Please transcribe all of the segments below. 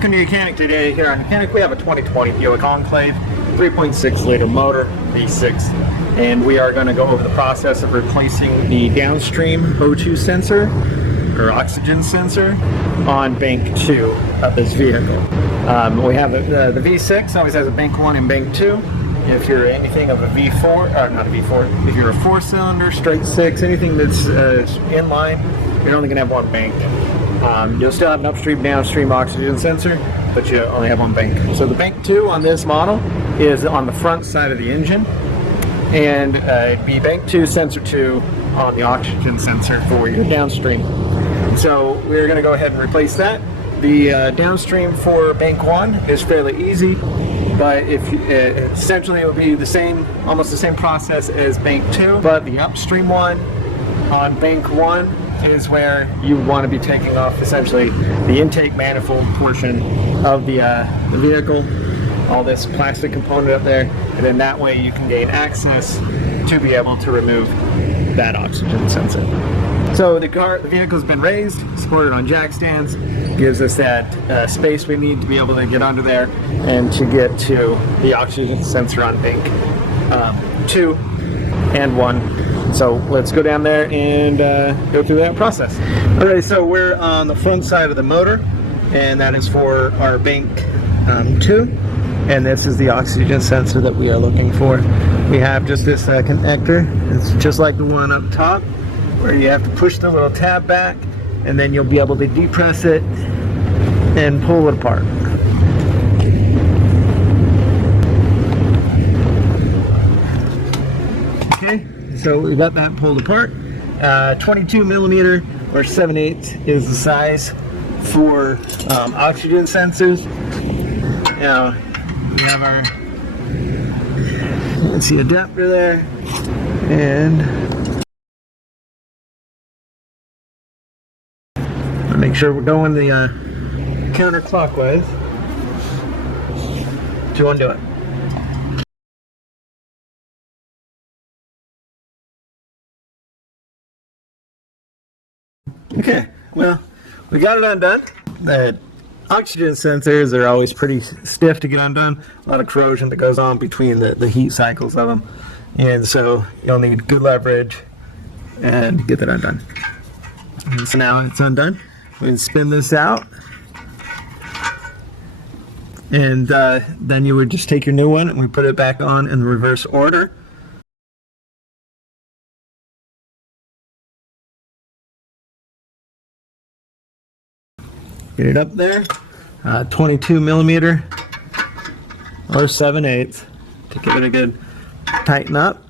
Welcome to YOUCANIC. Today here on YOUCANIC we have a 2020 Buick Enclave, 3.6 liter motor, V6, and we are going to go over the process of replacing the downstream O2 sensor or oxygen sensor on bank 2 of this vehicle. We have the V6 always has a bank 1 and bank 2. If you're anything of a V4, or not a V4, if you're a 4-cylinder, straight 6, anything that's inline, you're only going to have one bank. You'll still have an upstream, downstream oxygen sensor, but you only have one bank. So the bank 2 on this model is on the front side of the engine, and it'd be bank 2, sensor 2 on the oxygen sensor for your downstream. So we're going to go ahead and replace that. The downstream for bank 1 is fairly easy, but essentially it will be the same, almost the same process as bank 2, but the upstream one on bank 1 is where you want to be taking off essentially the intake manifold portion of the vehicle, all this plastic component up there, and then that way you can gain access to be able to remove that oxygen sensor. So the vehicle's been raised, supported on jack stands, gives us that space we need to be able to get under there and to get to the oxygen sensor on bank 2 and 1. So let's go down there and go through that process. Alright, so we're on the front side of the motor, and that is for our bank 2, and this is the oxygen sensor that we are looking for. We have just this connector. It's just like the one up top, where you have to push the little tab back, and then you'll be able to depress it and pull it apart. Okay, so we got that pulled apart. 22 millimeter or 7/8 is the size for oxygen sensors. Now we have our, you can see adapter there, and make sure we're going the counterclockwise to undo it. Okay, well, we got it undone. The oxygen sensors are always pretty stiff to get undone. A lot of corrosion that goes on between the heat cycles of them, and so you'll need good leverage and get that undone. And so now it's undone. We can spin this out, and then you would just take your new one and we put it back on in the reverse order. Get it up there, 22 millimeter or 7/8 to give it a good tighten up.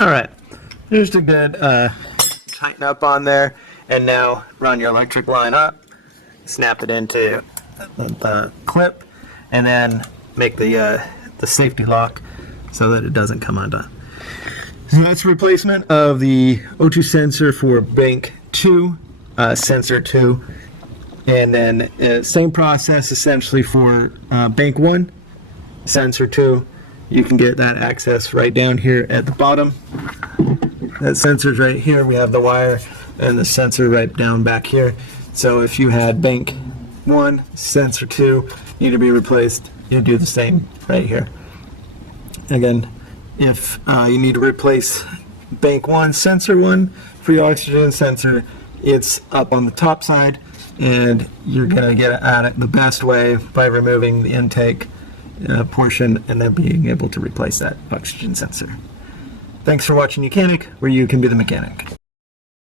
Alright, just a good tighten up on there, and now run your electric line up, snap it into the clip, and then make the safety lock so that it doesn't come undone. So that's replacement of the O2 sensor for bank 2, sensor 2, and then same process essentially for bank 1, sensor 2. You can get that access right down here at the bottom. That sensor's right here. We have the wire and the sensor right down back here. So if you had bank 1, sensor 2 need to be replaced, you do the same right here. Again, if you need to replace bank 1, sensor 1 for your oxygen sensor, it's up on the top side, and you're going to get at it the best way by removing the intake portion and then being able to replace that oxygen sensor. Thanks for watching YOUCANIC, where you can be the mechanic.